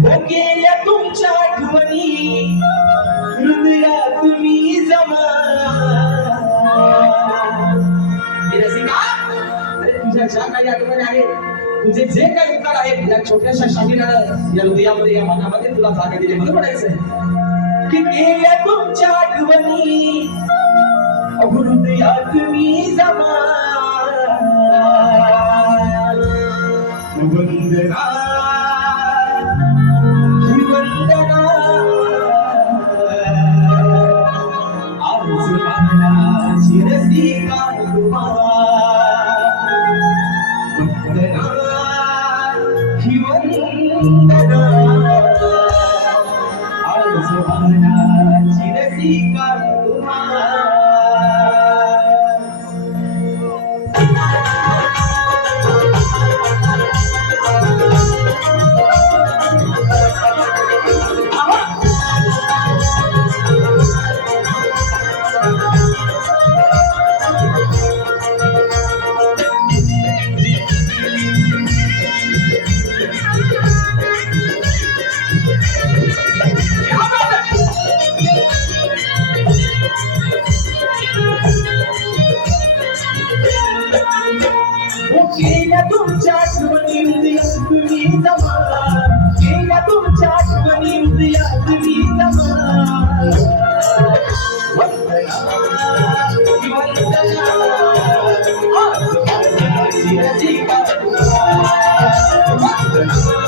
गेल्या तुमच्या आठवणी हृदयात मी जमा. रसिका, अरे तुझ्या ज्या काही आठवणी आहेत, तुझे जे काही विकार आहेत, या छोट्याशा शाहिरानं या हृदयामध्ये या मनामध्ये तुला जागा दिली म्हणून म्हणायचंय की गेल्या तुमच्या आठवणी हृदयात मी जमा. वंदना ही वंदना आज माझी रसिका तुम्हा. वंदना ही वंदना आज माझी रसिका तुम्हा. गेल्या तुमच्या आठवणी हृदयात तुम्ही जमा. गेल्या तुमच्या आठवणी हृदयात तुम्ही जमा. वंदना ही वंदना आज माझी रसिका तुम्हा. वंदना